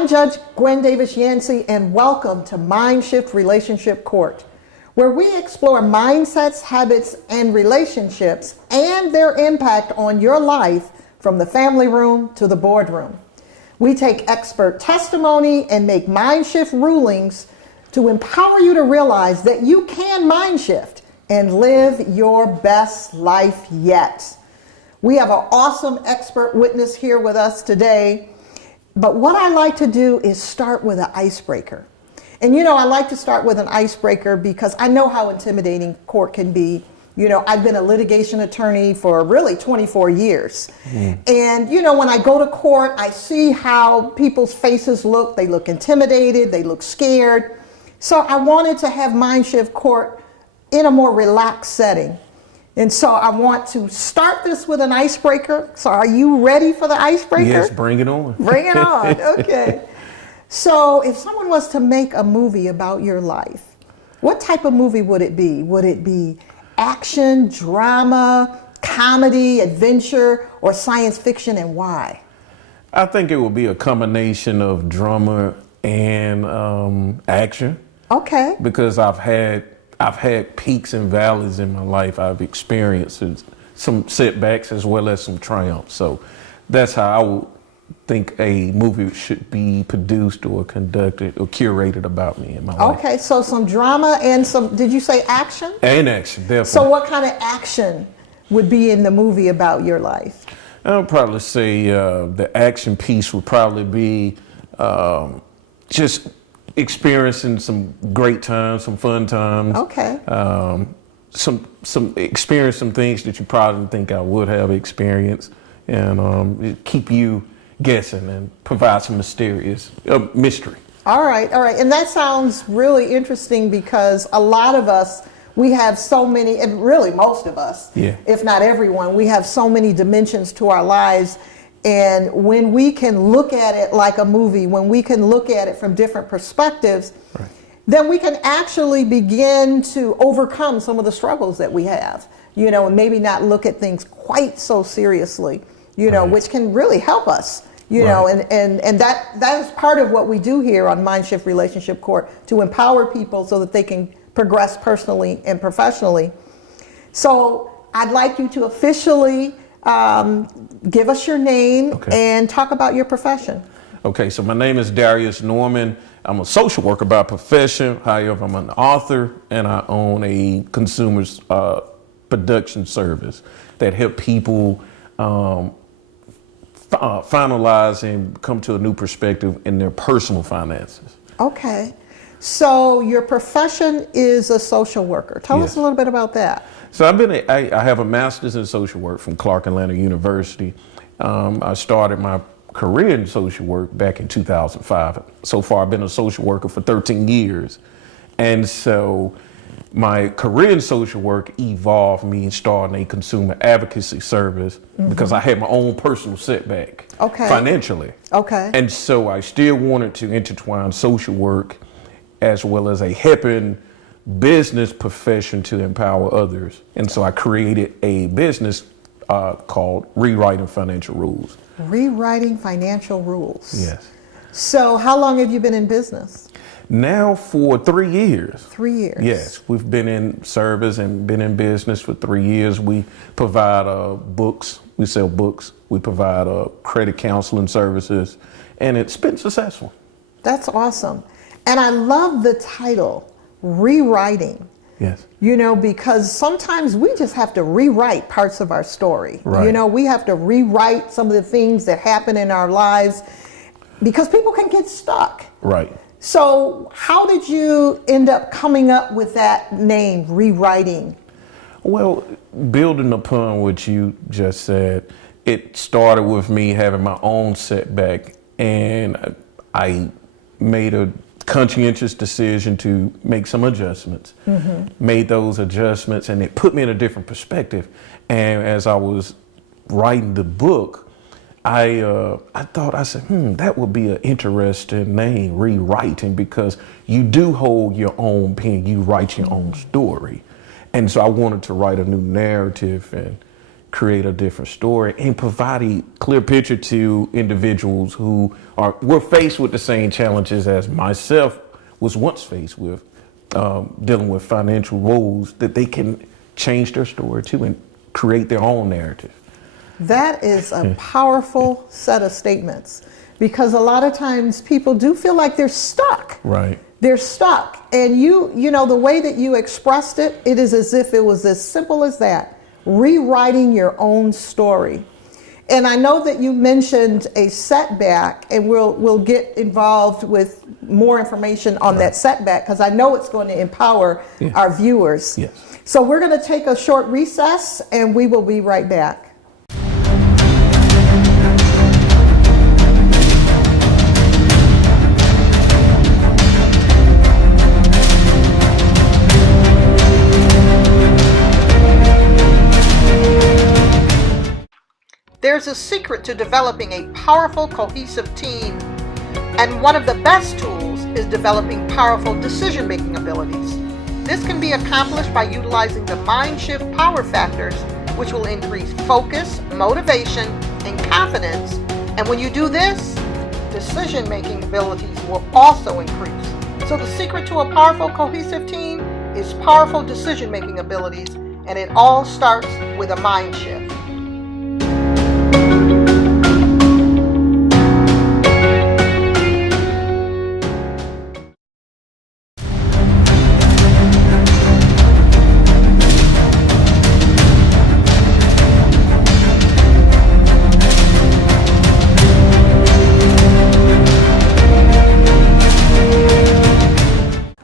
I'm Judge Gwen Davis-Yancey, and welcome to Mindshift Relationship Court, where we explore mindsets, habits, and relationships and their impact on your life from the family room to the boardroom. We take expert testimony and make mindshift rulings to empower you to realize that you can mindshift and live your best life yet. We have an awesome expert witness here with us today. But what I like to do is start with an icebreaker. And I like to start with an icebreaker because I know how intimidating court can be. I've been a litigation attorney for really 24 years. And, when I go to court, I see how people's faces look. They look intimidated, they look scared. So I wanted to have Mindshift Court in a more relaxed setting. And so I want to start this with an icebreaker. So are you ready for the icebreaker? Yes, bring it on. Bring it on. Okay. So if someone was to make a movie about your life, what type of movie would it be? Would it be action, drama, comedy, adventure, or science fiction, and why? I think it would be a combination of drama and action. Okay. Because I've had peaks and valleys in my life. I've experienced some setbacks as well as some triumphs. So that's how I would think a movie should be produced or conducted or curated about me in my life. Okay, so some drama and some, did you say action? And action, definitely. So what kind of action would be in the movie about your life? I would probably say the action piece would probably be just experiencing some great times, some fun times. Okay. Some experience some things that you probably didn't think I would have experienced, and keep you guessing and provide some mysterious mystery. All right. And that sounds really interesting because a lot of us, we have so many, and really most of us, if not everyone, we have so many dimensions to our lives. And when we can look at it like a movie, when we can look at it from different perspectives, then we can actually begin to overcome some of the struggles that we have, and maybe not look at things quite so seriously, which can really help us, and that is part of what we do here on Mindshift Relationship Court, to empower people so that they can progress personally and professionally. So I'd like you to officially give us your name and talk about your profession. Okay, so my name is Darius Norman. I'm a social worker by profession. However, I'm an author and I own a consumer's production service that help people finalize and come to a new perspective in their personal finances. Okay. So your profession is a social worker. Tell us a little bit about that. So I have a master's in social work from Clark Atlanta University. I started my career in social work back in 2005. So far, I've been a social worker for 13 years. And so my career in social work evolved me starting a consumer advocacy service because I had my own personal setback financially. Okay. And so I still wanted to intertwine social work as well as a helping business profession to empower others. And so I created a business called Rewriting Financial Rules. Rewriting Financial Rules. Yes. So how long have you been in business? Now for 3 years. 3 years. Yes, we've been in service and been in business for 3 years. We provide books. We sell books. We provide credit counseling services, and it's been successful. That's awesome. And I love the title, Rewriting. Yes. Because sometimes we just have to rewrite parts of our story. Right. We have to rewrite some of the things that happen in our lives because people can get stuck. Right. So how did you end up coming up with that name, Rewriting? Well, building upon what you just said, it started with me having my own setback, and I made a conscientious decision to make some adjustments, made those adjustments, and it put me in a different perspective. And as I was writing the book, I said, that would be an interesting name, Rewriting, because you do hold your own pen, you write your own story. And so I wanted to write a new narrative and, create a different story and provide a clear picture to individuals who were faced with the same challenges as myself was once faced with, dealing with financial woes, that they can change their story too and create their own narrative. That is a powerful set of statements, because a lot of times people do feel like they're stuck. Right. They're stuck. And you know, the way that you expressed it, it is as if it was as simple as that. Rewriting your own story. And I know that you mentioned a setback, and we'll get involved with more information on that setback, because I know it's going to empower our viewers. Yes. So we're going to take a short recess, and we will be right back. There's a secret to developing a powerful, cohesive team, and one of the best tools is developing powerful decision-making abilities. This can be accomplished by utilizing the Mindshift power factors, which will increase focus, motivation, and confidence. And when you do this, decision-making abilities will also increase. So the secret to a powerful, cohesive team is powerful decision-making abilities, and it all starts with a mind shift.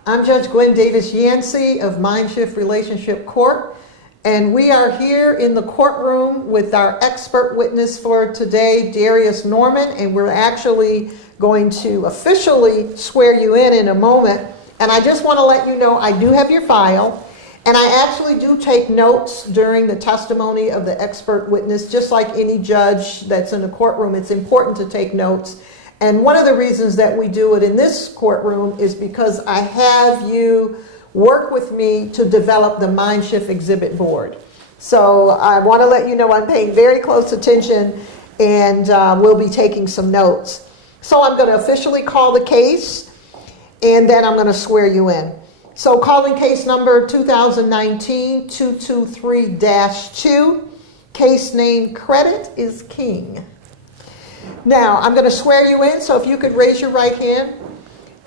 I'm Judge Gwen Davis-Yancey of Mindshift Relationship Court, and we are here in the courtroom with our expert witness for today, Darius Norman, and we're actually going to officially swear you in a moment. And I just want to let you know I do have your file, and I actually do take notes during the testimony of the expert witness. Just like any judge that's in the courtroom, it's important to take notes. And one of the reasons that we do it in this courtroom is because I have you work with me to develop the Mindshift exhibit board. So I want to let you know I'm paying very close attention, and we'll be taking some notes. So I'm going to officially call the case, and then I'm going to swear you in. So calling case number 2019-223-2, case name Credit is King. Now, I'm going to swear you in, so if you could raise your right hand.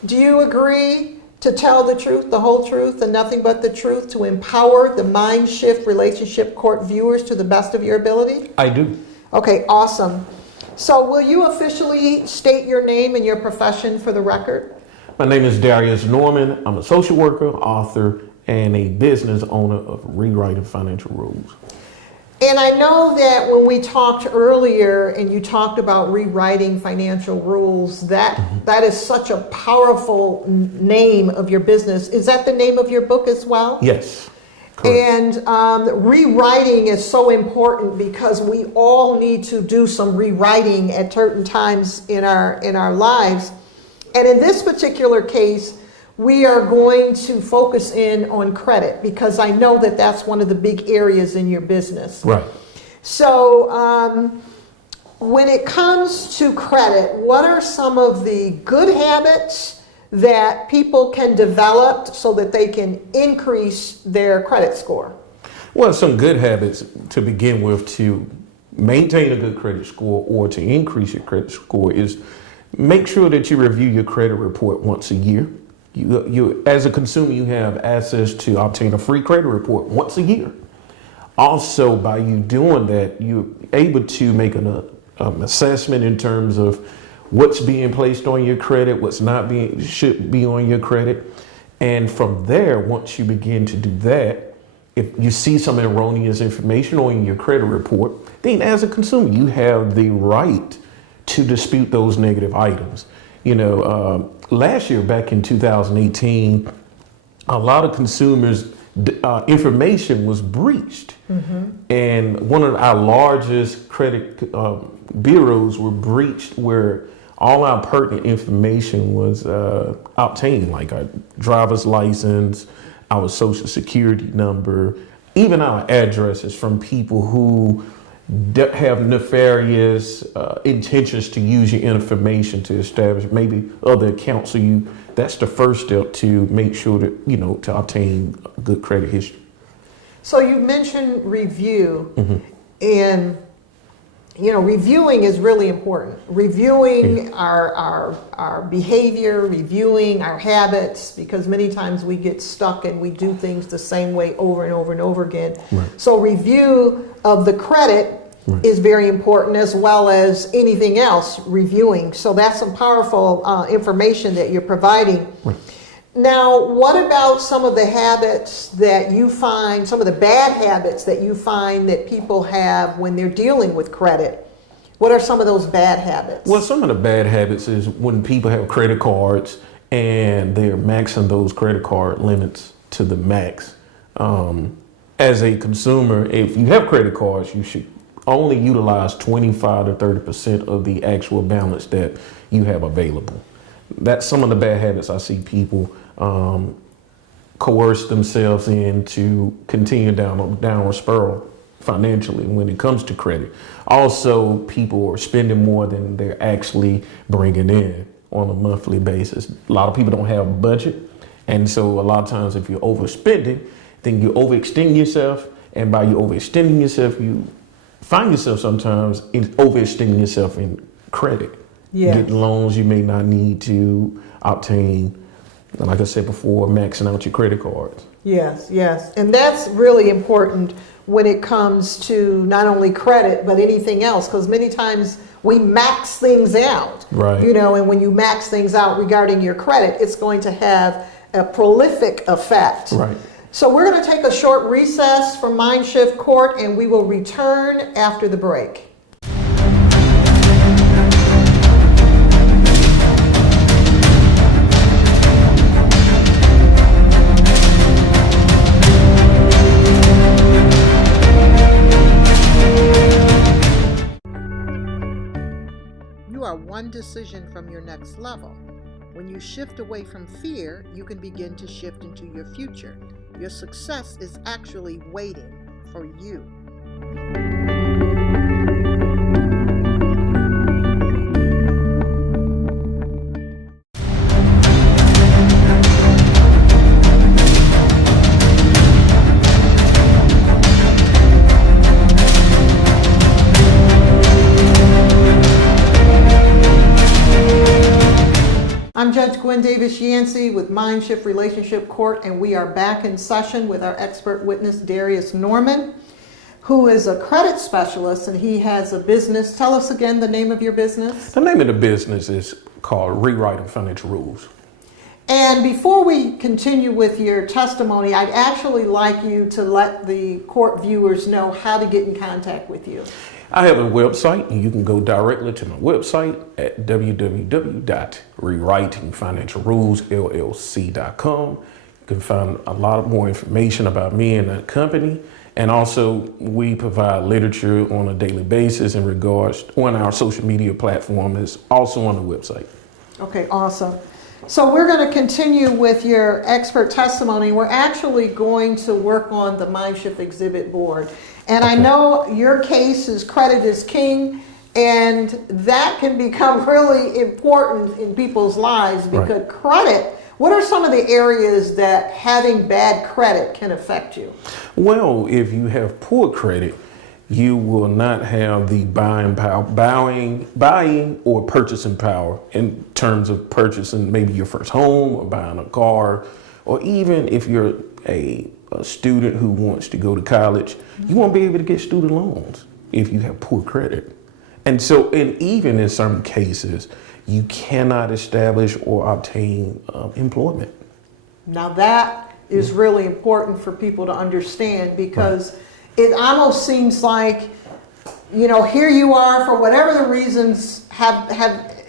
Do you agree to tell the truth, the whole truth, and nothing but the truth, to empower the Mindshift Relationship Court viewers to the best of your ability? I do. Okay, awesome. So will you officially state your name and your profession for the record? My name is Darius Norman. I'm a social worker, author, and a business owner of Rewriting Financial Rules. And I know that when we talked earlier and you talked about rewriting financial rules, that is such a powerful name of your business. Is that the name of your book as well? Yes. Correct. And rewriting is so important because we all need to do some rewriting at certain times in our lives. And in this particular case, we are going to focus in on credit because I know that that's one of the big areas in your business. Right. So when it comes to credit, what are some of the good habits that people can develop so that they can increase their credit score? Well, some good habits to begin with to maintain a good credit score or to increase your credit score is make sure that you review your credit report once a year. You, as a consumer, you have access to obtain a free credit report once a year. Also, by you doing that, you're able to make an assessment in terms of what's being placed on your credit, what's not being, should be on your credit. And from there, once you begin to do that, if you see some erroneous information on your credit report, then as a consumer, you have the right to dispute those negative items. You know, last year, back in 2018, a lot of consumers' information was breached. And one of our largest credit bureaus were breached where all our pertinent information was obtained, like our driver's license, our social security number, even our addresses from people who have nefarious intentions to use your information to establish maybe other accounts. So that's the first step to make sure that, to obtain a good credit history. So you mentioned review, and reviewing is really important. Reviewing our behavior, reviewing our habits, because many times we get stuck and we do things the same way over and over and over again. Right. So review of the credit is very important, as well as anything else, reviewing. So that's some powerful information that you're providing. Right. Now, what about some of the habits that you find, some of the bad habits that you find that people have when they're dealing with credit? What are some of those bad habits? Well, some of the bad habits is when people have credit cards and they're maxing those credit card limits to the max. As a consumer, if you have credit cards, you should only utilize 25 to 30% of the actual balance that you have available. That's some of the bad habits I see people coerce themselves into continue down a downward spiral financially when it comes to credit. Also, people are spending more than they're actually bringing in on a monthly basis. A lot of people don't have a budget, and so a lot of times if you're overspending, then you overextend yourself, and by you overextending yourself, you find yourself sometimes overextending yourself in credit. Yes. Getting loans you may not need to obtain, and like I said before, maxing out your credit cards. Yes, yes. And that's really important when it comes to not only credit, but anything else, because many times we max things out. Right. And when you max things out regarding your credit, it's going to have a prolific effect. Right. So we're going to take a short recess from Mindshift Court, and we will return after the break. You are one decision from your next level. When you shift away from fear, you can begin to shift into your future. Your success is actually waiting for you. I'm Judge Gwen Davis-Yancey with Mindshift Relationship Court, and we are back in session with our expert witness, Darius Norman, who is a credit specialist, and he has a business. Tell us again the name of your business. The name of the business is called Rewriting Financial Rules. And before we continue with your testimony, I'd actually like you to let the court viewers know how to get in contact with you. I have a website, and you can go directly to my website at www.rewritingfinancialrulesllc.com. You can find a lot more information about me and that company. And also, we provide literature on a daily basis in regards on our social media platform is also on the website. Okay, awesome. So we're going to continue with your expert testimony. We're actually going to work on the Mindshift exhibit board. And okay. I know your case is credit is king, and that can become really important in people's lives because right. Credit, what are some of the areas that having bad credit can affect you? Well, if you have poor credit, you will not have the buying or purchasing power in terms of purchasing maybe your first home or buying a car, or even if you're a student who wants to go to college, you won't be able to get student loans if you have poor credit. And so, and even in some cases, you cannot establish or obtain employment. Now that is really important for people to understand, because right. It almost seems like, here you are for whatever the reasons have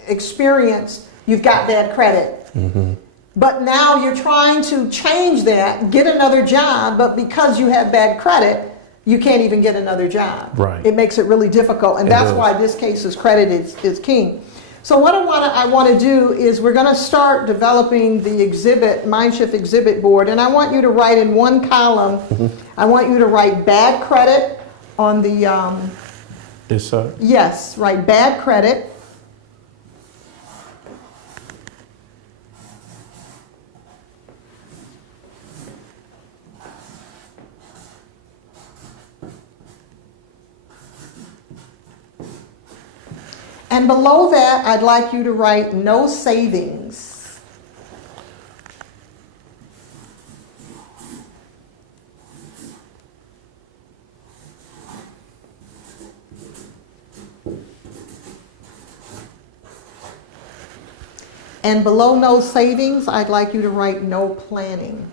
experienced, you've got bad credit. Mm-hmm. But now you're trying to change that, get another job, but because you have bad credit, you can't even get another job. Right. It makes it really difficult, and that's why this case's credit is king. So what I want to do is we're going to start developing the exhibit, Mindshift exhibit board, and I want you to write in one column. Mm-hmm. I want you to write bad credit on the, This side? yes, write bad credit. And below that, I'd like you to write no savings. And below no savings, I'd like you to write no planning.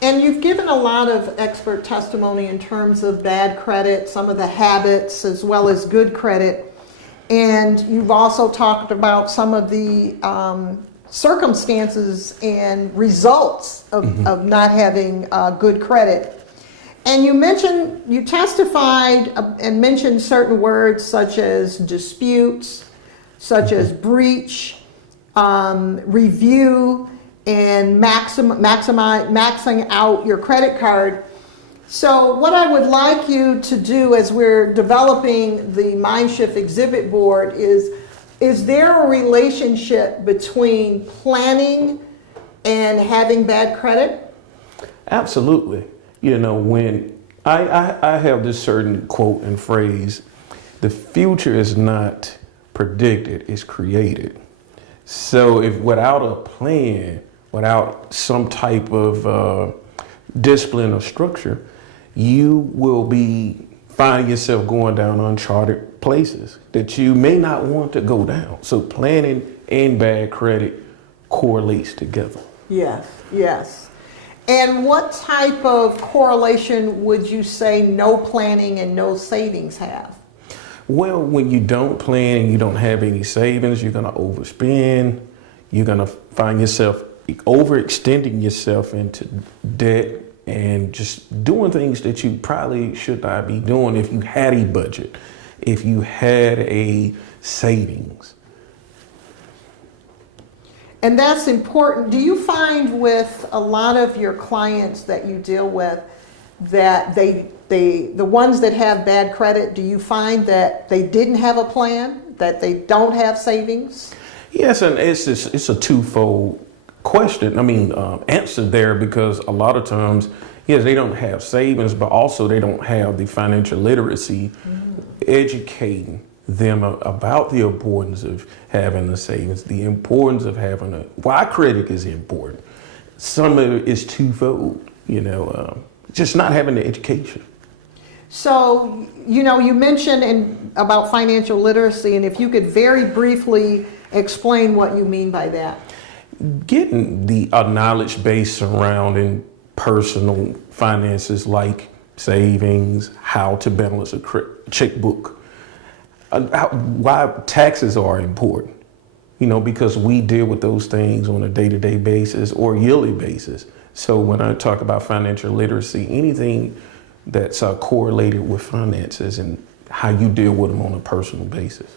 And you've given a lot of expert testimony in terms of bad credit, some of the habits, as well as good credit. And you've also talked about some of the circumstances and results of not having good credit. And you testified and mentioned certain words such as disputes, such as breach, review, and maxing out your credit card. So what I would like you to do as we're developing the Mindshift exhibit board is there a relationship between planning and having bad credit? Absolutely. You know, when I have this certain quote and phrase, the future is not predicted, it's created. So if without a plan, without some type of discipline or structure, you will be finding yourself going down uncharted places that you may not want to go down. So planning and bad credit correlates together. Yes, yes. And what type of correlation would you say no planning and no savings have? Well, when you don't plan and you don't have any savings, you're going to overspend. You're going to find yourself overextending yourself into debt and just doing things that you probably should not be doing if you had a budget, if you had a savings. And that's important. Do you find with a lot of your clients that you deal with that the ones that have bad credit, do you find that they didn't have a plan, that they don't have savings? Yes, and it's a twofold question. Answer there, because a lot of times, yes, they don't have savings, but also they don't have the financial literacy educating them about the importance of having the savings, the importance of having why credit is important. Some of it is twofold, just not having the education. So, you mentioned about financial literacy, and if you could very briefly explain what you mean by that. Getting the knowledge base surrounding personal finances, like savings, how to balance a checkbook, why taxes are important, because we deal with those things on a day-to-day basis or yearly basis. So when I talk about financial literacy, anything that's correlated with finances and how you deal with them on a personal basis.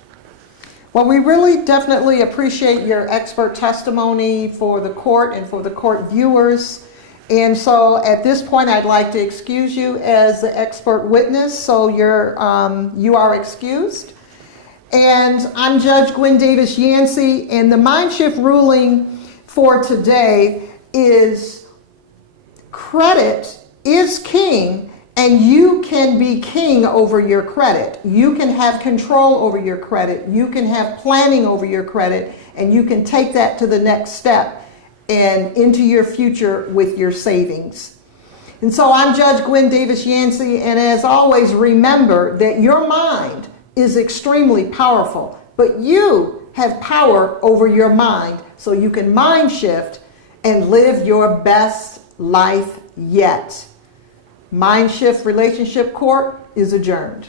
Well, we really definitely appreciate your expert testimony for the court and for the court viewers. And so at this point, I'd like to excuse you as the expert witness. So you are excused. And I'm Judge Gwen Davis-Yancey, and the Mindshift ruling for today is credit is king. And you can be king over your credit. You can have control over your credit. You can have planning over your credit, and you can take that to the next step and into your future with your savings. And so I'm Judge Gwen Davis-Yancey, and as always, remember that your mind is extremely powerful, but you have power over your mind, so you can mind shift and live your best life yet. Mindshift Relationship Court is adjourned.